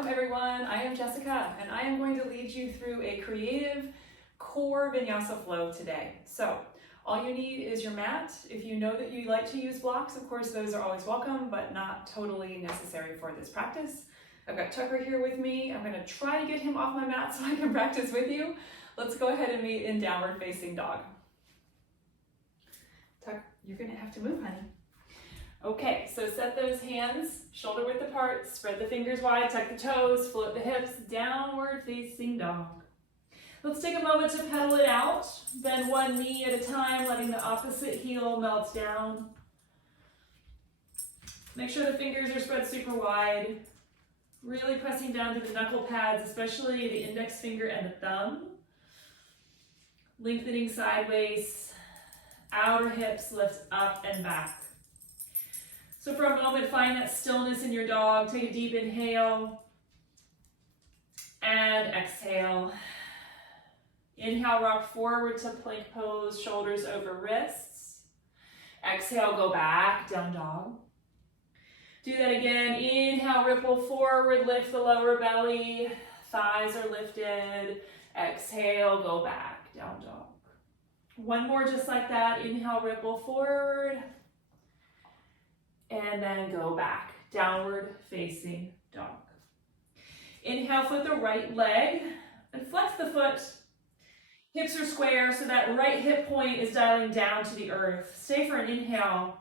Welcome everyone, I am Jessica and I am going to lead you through a creative core vinyasa flow today. So all you need is your mat. If you know that you like to use blocks, of course those are always welcome, but not totally necessary for this practice. I've got Tucker here with me. I'm going to try to get him off my mat so I can practice with you. Let's go ahead and meet in downward facing dog. Tucker, you're going to have to move, honey. Okay, so set those hands shoulder width apart, spread the fingers wide, tuck the toes, float the hips, downward facing dog. Let's take a moment to pedal it out. Bend one knee at a time, letting the opposite heel melt down. Make sure the fingers are spread super wide. Really pressing down to the knuckle pads, especially the index finger and the thumb. Lengthening sideways, outer hips lift up and back. So for a moment, find that stillness in your dog. Take a deep inhale and exhale. Inhale, rock forward to plank pose, shoulders over wrists. Exhale, go back, down dog. Do that again. Inhale, ripple forward, lift the lower belly. Thighs are lifted. Exhale, go back, down dog. One more just like that. Inhale, ripple forward. And then go back, downward facing dog. Inhale, foot the right leg and flex the foot. Hips are square, so that right hip point is dialing down to the earth. Stay for an inhale.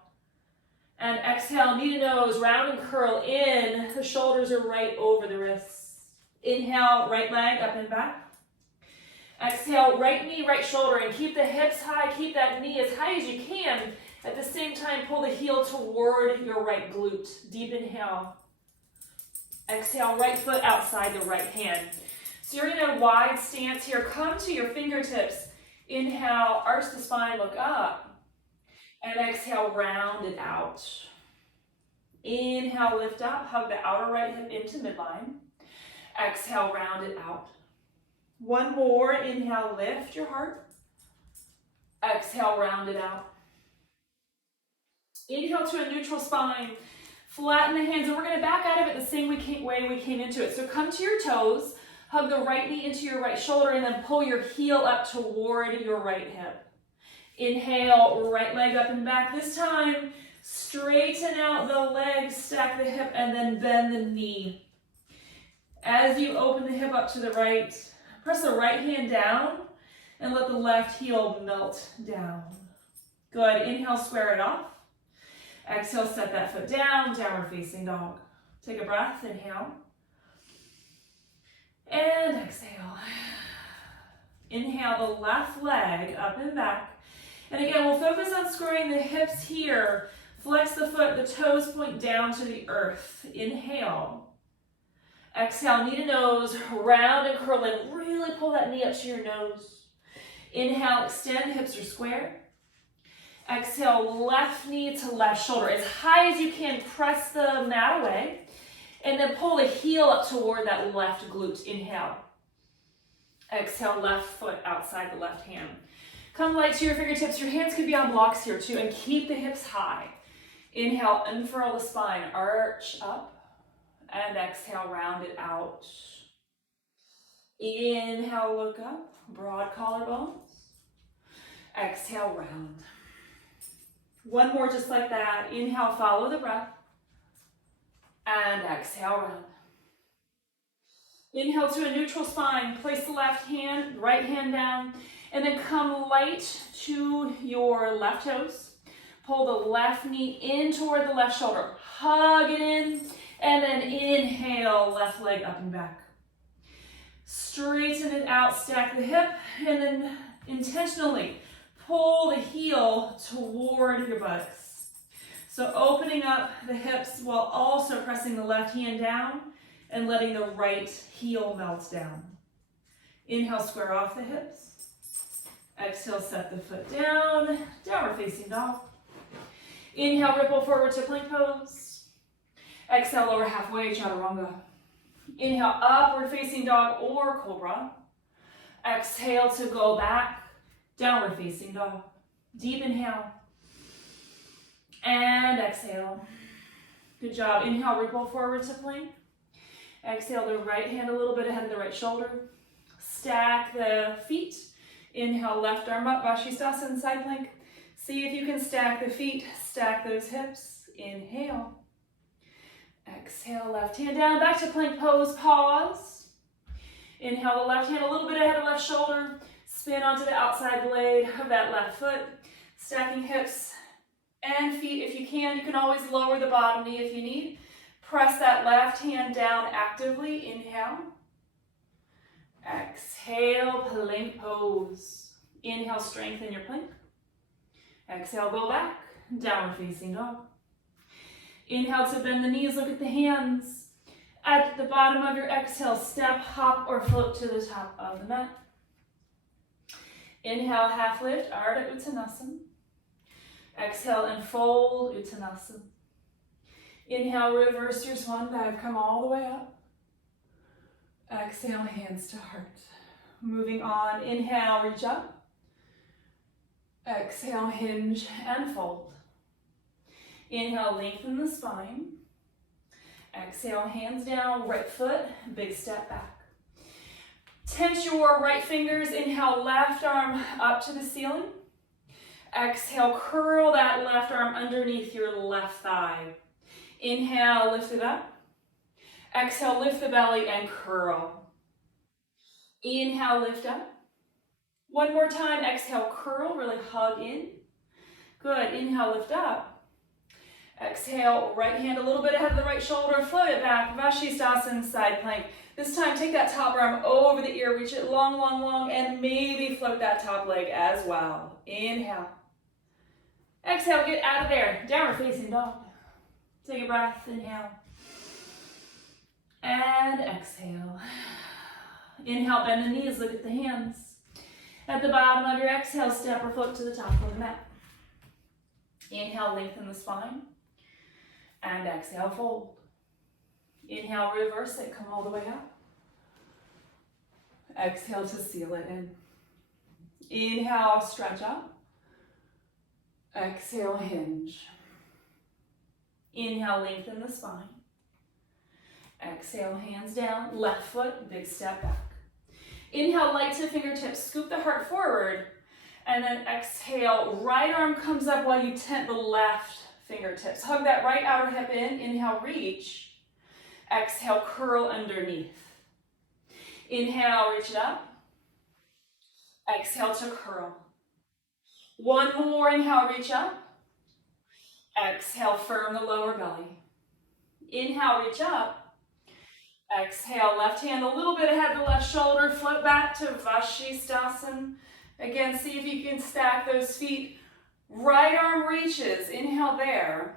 And exhale, knee to nose, round and curl in. The shoulders are right over the wrists. Inhale, right leg up and back. Exhale, right knee, right shoulder, and keep the hips high. Keep that knee as high as you can. At the same time, pull the heel toward your right glute. Deep inhale. Exhale, right foot outside the right hand. So you're in a wide stance here. Come to your fingertips. Inhale, arch the spine, look up. And exhale, round it out. Inhale, lift up, hug the outer right hip into midline. Exhale, round it out. One more, inhale, lift your heart. Exhale, round it out. Inhale to a neutral spine. Flatten the hands, and we're going to back out of it the same way we came into it. So come to your toes, hug the right knee into your right shoulder, and then pull your heel up toward your right hip. Inhale, right leg up and back. This time, straighten out the leg, stack the hip, and then bend the knee. As you open the hip up to the right, press the right hand down, and let the left heel melt down. Good. Inhale, square it off. Exhale, set that foot down, downward facing dog. Take a breath, inhale. And exhale. Inhale the left leg up and back. And again, we'll focus on screwing the hips here. Flex the foot, the toes point down to the earth. Inhale. Exhale, knee to nose, round and curl in. Really pull that knee up to your nose. Inhale, extend, hips are square. Exhale, left knee to left shoulder. As high as you can, press the mat away. And then pull the heel up toward that left glute. Inhale. Exhale, left foot outside the left hand. Come light to your fingertips. Your hands could be on blocks here too. And keep the hips high. Inhale, unfurl the spine. Arch up. And exhale, round it out. Inhale, look up. Broad collarbones. Exhale, round. One more just like that. Inhale, follow the breath. And exhale, round. Inhale to a neutral spine. Place the left hand, right hand down. And then come light to your left toes. Pull the left knee in toward the left shoulder. Hug it in. And then inhale, left leg up and back. Straighten it out, stack the hip. And then intentionally pull the heel toward your buttocks. So opening up the hips while also pressing the left hand down and letting the right heel melt down. Inhale, square off the hips. Exhale, set the foot down, downward facing dog. Inhale, ripple forward to plank pose. Exhale, lower halfway, chaturanga. Inhale, upward facing dog or cobra. Exhale to go back. Downward facing dog. Deep inhale. And exhale. Good job. Inhale, ripple forward to plank. Exhale the right hand a little bit ahead of the right shoulder. Stack the feet. Inhale, left arm up, Vashisthasana, side plank. See if you can stack the feet, stack those hips. Inhale. Exhale, left hand down, back to plank pose, pause. Inhale the left hand a little bit ahead of left shoulder. Spin onto the outside blade of that left foot. Stacking hips and feet if you can. You can always lower the bottom knee if you need. Press that left hand down actively. Inhale. Exhale, plank pose. Inhale, strengthen your plank. Exhale, go back. Downward facing dog. Inhale to bend the knees, look at the hands. At the bottom of your exhale, step, hop, or float to the top of the mat. Inhale, half lift, Ardha Uttanasana. Exhale and fold, Uttanasana. Inhale, reverse your swan dive, come all the way up. Exhale, hands to heart. Moving on, inhale, reach up. Exhale, hinge and fold. Inhale, lengthen the spine. Exhale, hands down, right foot, big step back. Tense your right fingers. Inhale, left arm up to the ceiling. Exhale, curl that left arm underneath your left thigh. Inhale, lift it up. Exhale, lift the belly and curl. Inhale, lift up. One more time, exhale, curl, really hug in. Good, inhale, lift up. Exhale, right hand a little bit ahead of the right shoulder, float it back, Vashisthasana, side plank. This time, take that top arm over the ear, reach it long, long, long, and maybe float that top leg as well. Inhale. Exhale, get out of there, downward facing dog. Take a breath, inhale. And exhale. Inhale, bend the knees, look at the hands. At the bottom of your exhale, step or float to the top of the mat. Inhale, lengthen the spine. And exhale, fold. Inhale, reverse it, come all the way up. Exhale to seal it in. Inhale, stretch up. Exhale, hinge. Inhale, lengthen the spine. Exhale, hands down, left foot, big step back. Inhale, light to fingertips, scoop the heart forward. And then exhale, right arm comes up while you tent the left fingertips. Hug that right outer hip in. Inhale, reach. Exhale, curl underneath. Inhale, reach it up. Exhale to curl. One more, inhale, reach up. Exhale, firm the lower belly. Inhale, reach up. Exhale, left hand a little bit ahead of the left shoulder, float back to Vashisthasana. Again, see if you can stack those feet. Right arm reaches, inhale there.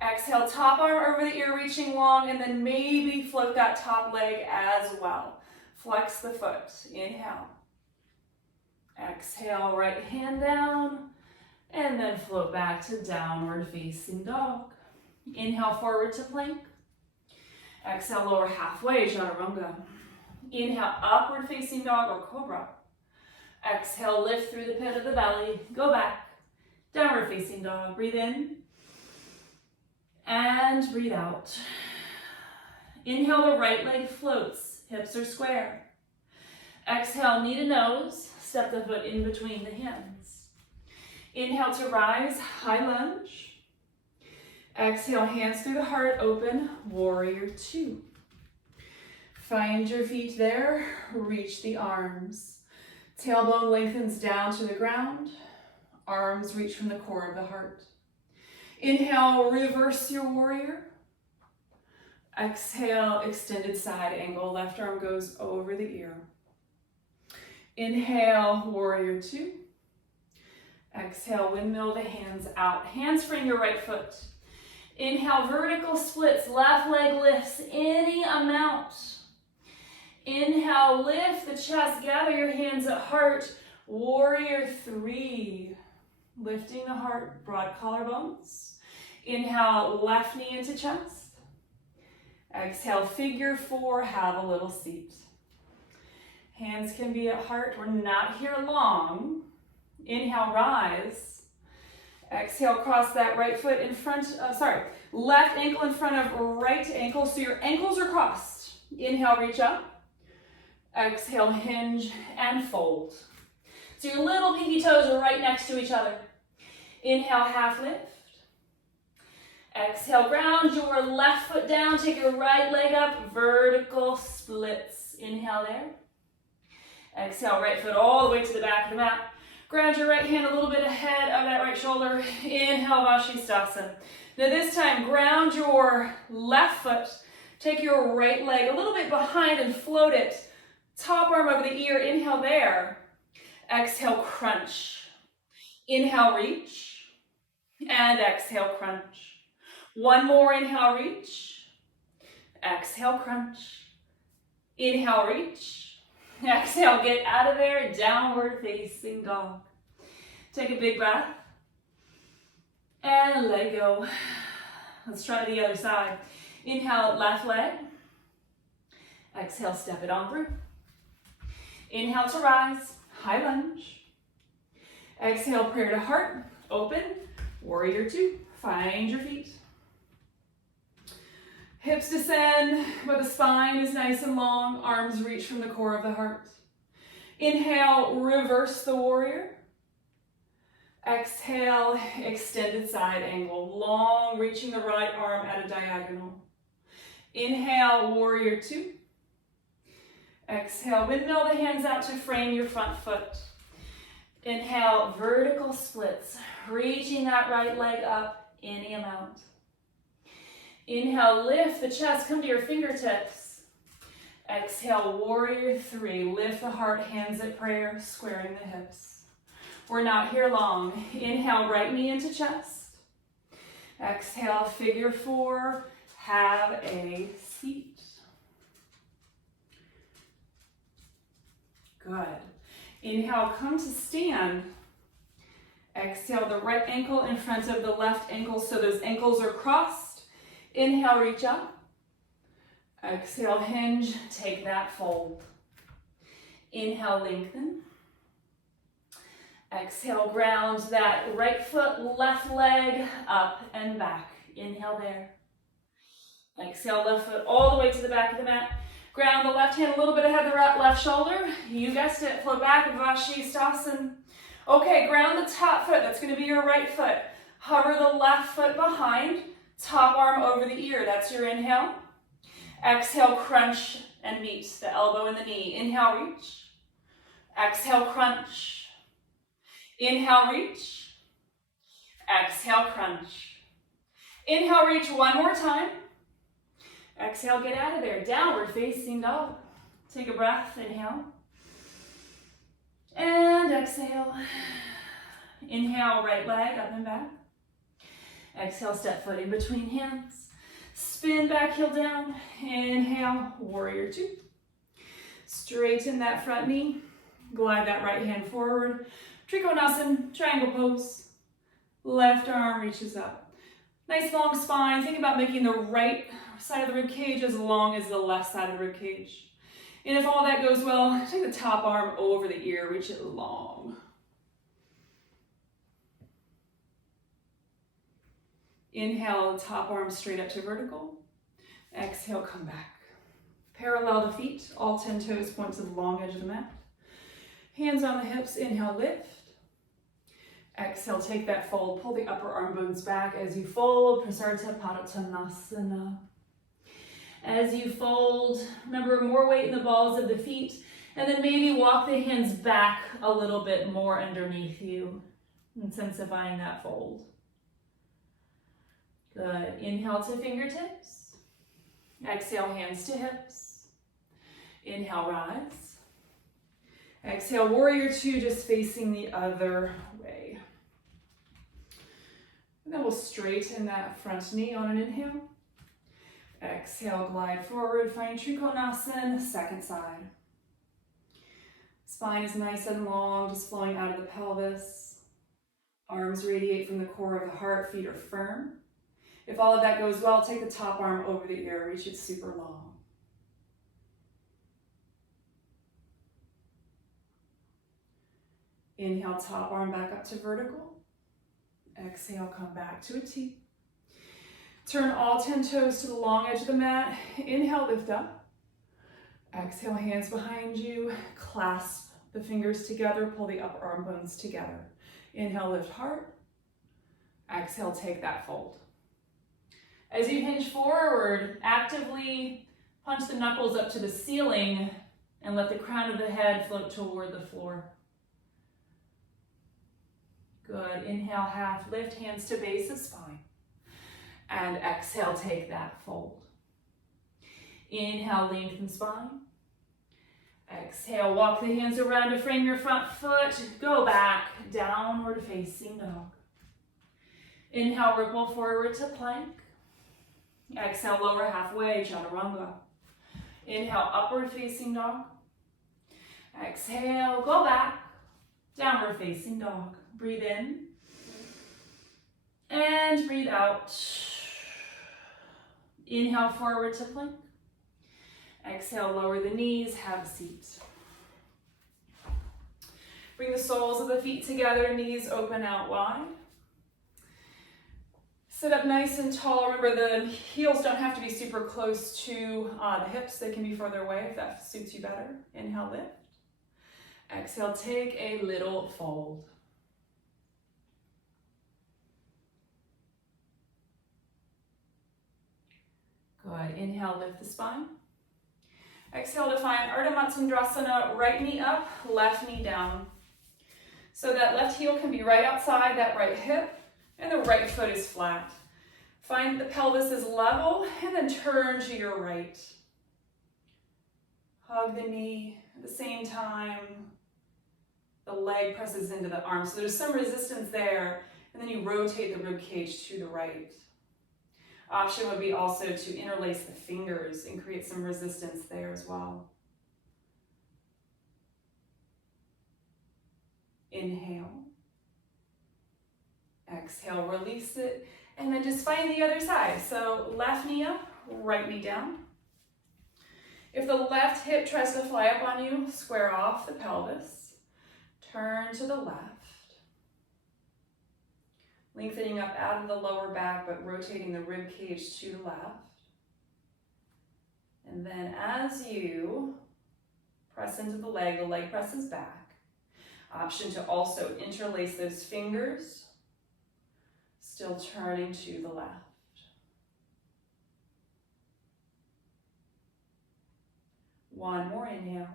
Exhale, top arm over the ear, reaching long, and then maybe float that top leg as well. Flex the foot, inhale. Exhale, right hand down, and then float back to downward facing dog. Inhale, forward to plank. Exhale, lower halfway, chaturanga. Inhale, upward facing dog or cobra. Exhale, lift through the pit of the belly, go back. Downward facing dog, breathe in. And breathe out. Inhale, the right leg floats, hips are square. Exhale, knee to nose, step the foot in between the hands. Inhale to rise, high lunge. Exhale, hands through the heart, open, warrior two. Find your feet there, reach the arms. Tailbone lengthens down to the ground. Arms reach from the core of the heart. Inhale, reverse your warrior. Exhale, extended side angle. Left arm goes over the ear. Inhale, warrior two. Exhale, windmill the hands out. Handspring your right foot. Inhale, vertical splits. Left leg lifts any amount. Inhale, lift the chest. Gather your hands at heart. Warrior three. Lifting the heart, broad collarbones. Inhale, left knee into chest. Exhale, figure four, have a little seat. Hands can be at heart. We're not here long. Inhale, rise. Exhale, cross that right foot in front, left ankle in front of right ankle, so your ankles are crossed. Inhale, reach up. Exhale, hinge and fold. So your little pinky toes are right next to each other. Inhale, half lift. Exhale, ground your left foot down. Take your right leg up, vertical splits. Inhale there. Exhale, right foot all the way to the back of the mat. Ground your right hand a little bit ahead of that right shoulder. Inhale, Vashisthasana. Now this time, ground your left foot. Take your right leg a little bit behind and float it. Top arm over the ear. Inhale there. Exhale, crunch. Inhale, reach. And exhale, crunch. One more, inhale, reach. Exhale, crunch. Inhale, reach. Exhale, get out of there, downward facing dog. Take a big breath. And let it go. Let's try the other side. Inhale, left leg. Exhale, step it on through. Inhale to rise, high lunge. Exhale, prayer to heart, open, warrior two. Find your feet. Hips descend, but the spine is nice and long. Arms reach from the core of the heart. Inhale, reverse the warrior. Exhale, extended side angle. Long, reaching the right arm at a diagonal. Inhale, warrior two. Exhale, windmill the hands out to frame your front foot. Inhale, vertical splits. Reaching that right leg up any amount. Inhale, lift the chest, come to your fingertips. Exhale, warrior three. Lift the heart, hands at prayer, squaring the hips. We're not here long. Inhale, right knee into chest. Exhale, figure four. Have a seat. Good. Inhale, come to stand. Exhale, the right ankle in front of the left ankle so those ankles are crossed. Inhale, reach up. Exhale, hinge, take that fold. Inhale, lengthen. Exhale, ground that right foot, left leg up and back. Inhale there. Exhale, left foot all the way to the back of the mat. Ground the left hand a little bit ahead of the left shoulder. You guessed it, float back, Vashisthasana. Okay, ground the top foot, that's gonna be your right foot. Hover the left foot behind, top arm over the ear, that's your inhale. Exhale, crunch and meet the elbow and the knee. Inhale, reach. Exhale, crunch. Inhale, reach. Exhale, crunch. Inhale, reach one more time. Exhale, get out of there. Downward facing dog. Take a breath, inhale. And exhale. Inhale, right leg up and back. Exhale, step foot in between hands. Spin back, heel down. Inhale, warrior two. Straighten that front knee. Glide that right hand forward. Trikonasana, triangle pose. Left arm reaches up. Nice long spine. Think about making the right side of the rib cage as long as the left side of the rib cage. And if all that goes well, take the top arm over the ear, reach it long. Inhale, top arm straight up to vertical. Exhale, come back. Parallel the feet, all 10 toes point to the long edge of the mat. Hands on the hips, inhale, lift. Exhale, take that fold, pull the upper arm bones back as you fold, Prasarita Padottanasana. As you fold, remember more weight in the balls of the feet, and then maybe walk the hands back a little bit more underneath you, intensifying that fold. Good. Inhale to fingertips. Exhale, hands to hips. Inhale, rise. Exhale, warrior two, just facing the other way. And then we'll straighten that front knee on an inhale. Exhale, glide forward, find Trikonasana, second side. Spine is nice and long, just flowing out of the pelvis. Arms radiate from the core of the heart, feet are firm. If all of that goes well, take the top arm over the ear, reach it super long. Inhale, top arm back up to vertical. Exhale, come back to a T. Turn all 10 toes to the long edge of the mat. Inhale, lift up. Exhale, hands behind you, clasp the fingers together, pull the upper arm bones together. Inhale, lift heart. Exhale, take that fold. As you hinge forward, actively punch the knuckles up to the ceiling and let the crown of the head float toward the floor. Good. Inhale, half lift, hands to base of spine. And exhale, take that fold. Inhale, lengthen spine. Exhale, walk the hands around to frame your front foot. Go back, downward facing dog. Inhale, ripple forward to plank. Exhale, lower halfway, chaturanga. Inhale, upward facing dog. Exhale, go back, downward facing dog. Breathe in and breathe out. Inhale, forward to plank. Exhale, lower the knees, have a seat. Bring the soles of the feet together, knees open out wide. Sit up nice and tall. Remember, the heels don't have to be super close to the hips. They can be further away if that suits you better. Inhale, lift. Exhale, take a little fold. Good. Inhale, lift the spine. Exhale to find Ardha Matsyendrasana, right knee up, left knee down. So that left heel can be right outside that right hip, and the right foot is flat. Find the pelvis is level, and then turn to your right. Hug the knee at the same time. The leg presses into the arm, so there's some resistance there, and then you rotate the rib cage to the right. Option would be also to interlace the fingers and create some resistance there as well. Inhale. Exhale, release it, and then just find the other side. So left knee up, right knee down. If the left hip tries to fly up on you, square off the pelvis. Turn to the left. Lengthening up out of the lower back, but rotating the rib cage to the left. And then as you press into the leg presses back. Option to also interlace those fingers, still turning to the left. One more inhale.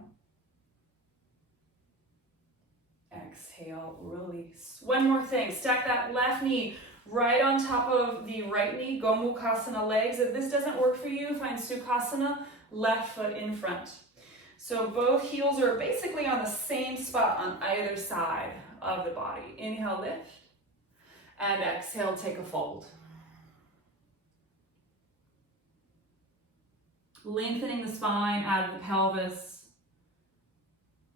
Exhale, release. One more thing, stack that left knee right on top of the right knee, Gomukhasana legs. If this doesn't work for you, find Sukhasana, left foot in front. So both heels are basically on the same spot on either side of the body. Inhale, lift, and exhale, take a fold. Lengthening the spine out of the pelvis.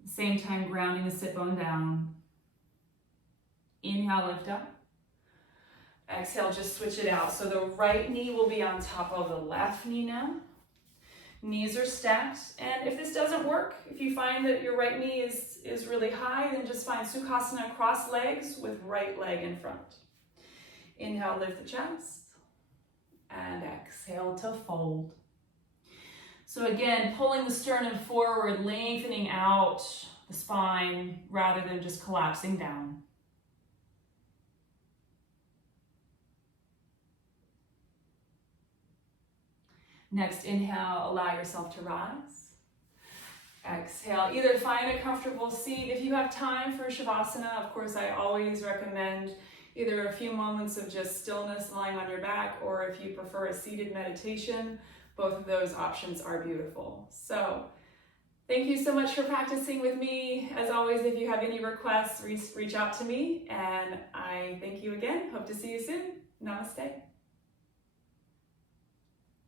Same time grounding the sit bone down. Inhale, lift up. Exhale, just switch it out. So the right knee will be on top of the left knee now. Knees are stacked. And if this doesn't work, if you find that your right knee is really high, then just find Sukhasana, cross legs with right leg in front. Inhale, lift the chest. And exhale to fold. So again, pulling the sternum forward, lengthening out the spine rather than just collapsing down. Next, inhale, allow yourself to rise. Exhale, either find a comfortable seat. If you have time for Shavasana, of course, I always recommend either a few moments of just stillness lying on your back, or if you prefer a seated meditation, both of those options are beautiful. So thank you so much for practicing with me. As always, if you have any requests, reach out to me. And I thank you again. Hope to see you soon. Namaste.